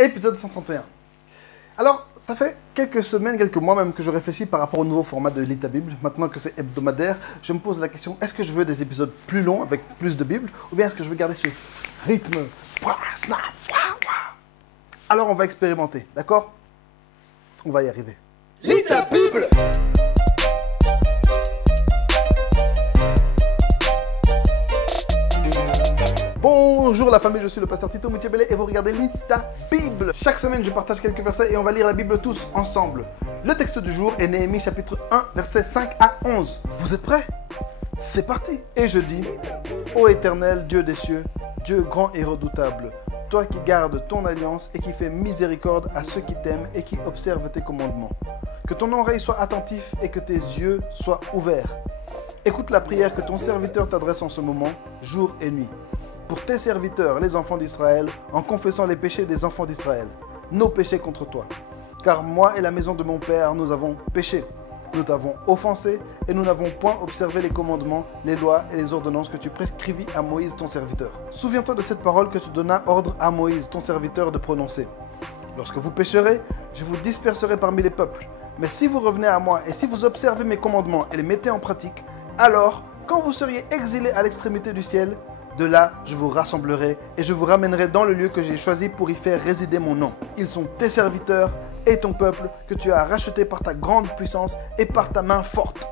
Épisode 131. Alors, ça fait quelques semaines, quelques mois même que je réfléchis par rapport au nouveau format de Lis ta Bible. Maintenant que c'est hebdomadaire, je me pose la question, est-ce que je veux des épisodes plus longs avec plus de Bible ou bien est-ce que je veux garder ce rythme? Alors, on va expérimenter, d'accord? On va y arriver. Lis ta Bible! Bonjour la famille, je suis le pasteur Tito Moutiébélé et vous regardez Lis ta Bible. Chaque semaine, je partage quelques versets et on va lire la Bible tous ensemble. Le texte du jour est Néhémie chapitre 1, versets 5 à 11. Vous êtes prêts? C'est parti. Et je dis, ô Éternel, Dieu des cieux, Dieu grand et redoutable, toi qui gardes ton alliance et qui fais miséricorde à ceux qui t'aiment et qui observent tes commandements. Que ton oreille soit attentive et que tes yeux soient ouverts. Écoute la prière que ton serviteur t'adresse en ce moment, jour et nuit. Pour tes serviteurs, les enfants d'Israël, en confessant les péchés des enfants d'Israël, nos péchés contre toi. Car moi et la maison de mon père, nous avons péché. Nous t'avons offensé et nous n'avons point observé les commandements, les lois et les ordonnances que tu prescrivis à Moïse ton serviteur. Souviens-toi de cette parole que tu donnas ordre à Moïse ton serviteur de prononcer. Lorsque vous pécherez, je vous disperserai parmi les peuples. Mais si vous revenez à moi et si vous observez mes commandements et les mettez en pratique, alors, quand vous seriez exilés à l'extrémité du ciel, de là, je vous rassemblerai et je vous ramènerai dans le lieu que j'ai choisi pour y faire résider mon nom. Ils sont tes serviteurs et ton peuple que tu as racheté par ta grande puissance et par ta main forte.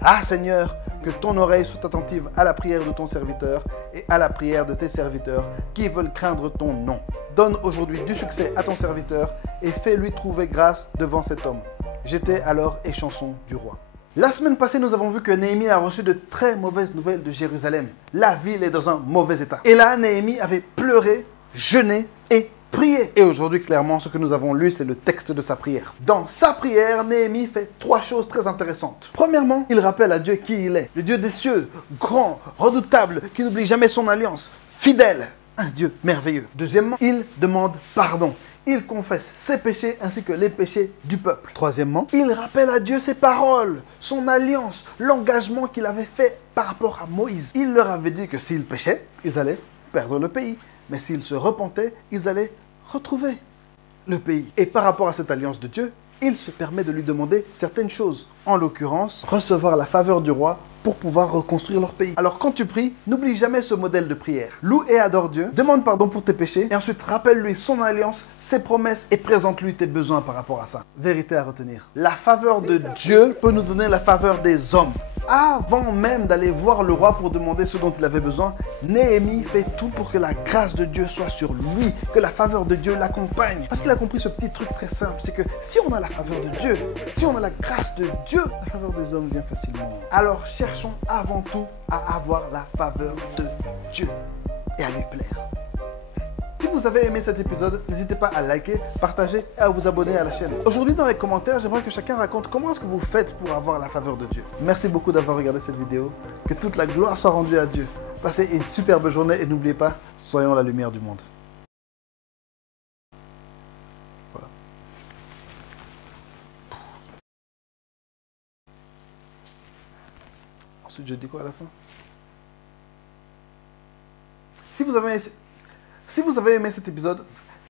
Ah Seigneur, que ton oreille soit attentive à la prière de ton serviteur et à la prière de tes serviteurs qui veulent craindre ton nom. Donne aujourd'hui du succès à ton serviteur et fais-lui trouver grâce devant cet homme. J'étais alors échanson du roi. La semaine passée, nous avons vu que Néhémie a reçu de très mauvaises nouvelles de Jérusalem. La ville est dans un mauvais état. Et là, Néhémie avait pleuré, jeûné et prié. Et aujourd'hui, clairement, ce que nous avons lu, c'est le texte de sa prière. Dans sa prière, Néhémie fait trois choses très intéressantes. Premièrement, il rappelle à Dieu qui il est. Le Dieu des cieux, grand, redoutable, qui n'oublie jamais son alliance, fidèle, un Dieu merveilleux. Deuxièmement, il demande pardon. Il confesse ses péchés ainsi que les péchés du peuple. Troisièmement, il rappelle à Dieu ses paroles, son alliance, l'engagement qu'il avait fait par rapport à Moïse. Il leur avait dit que s'ils péchaient, ils allaient perdre le pays. Mais s'ils se repentaient, ils allaient retrouver le pays. Et par rapport à cette alliance de Dieu, il se permet de lui demander certaines choses. En l'occurrence, recevoir la faveur du roi pour pouvoir reconstruire leur pays. Alors quand tu pries, n'oublie jamais ce modèle de prière. Loue et adore Dieu, demande pardon pour tes péchés et ensuite rappelle-lui son alliance, ses promesses et présente-lui tes besoins par rapport à ça. Vérité à retenir. La faveur de Dieu peut nous donner la faveur des hommes. Avant même d'aller voir le roi pour demander ce dont il avait besoin, Néhémie fait tout pour que la grâce de Dieu soit sur lui, que la faveur de Dieu l'accompagne. Parce qu'il a compris ce petit truc très simple, c'est que si on a la faveur de Dieu, si on a la grâce de Dieu, la faveur des hommes vient facilement. Alors cherchons avant tout à avoir la faveur de Dieu et à lui plaire. Si vous avez aimé cet épisode, n'hésitez pas à liker, partager et à vous abonner à la chaîne. Aujourd'hui, dans les commentaires, j'aimerais que chacun raconte comment est-ce que vous faites pour avoir la faveur de Dieu. Merci beaucoup d'avoir regardé cette vidéo. Que toute la gloire soit rendue à Dieu. Passez une superbe journée et n'oubliez pas, soyons la lumière du monde. Voilà. Ensuite, je dis quoi à la fin? Si vous avez aimé cet épisode,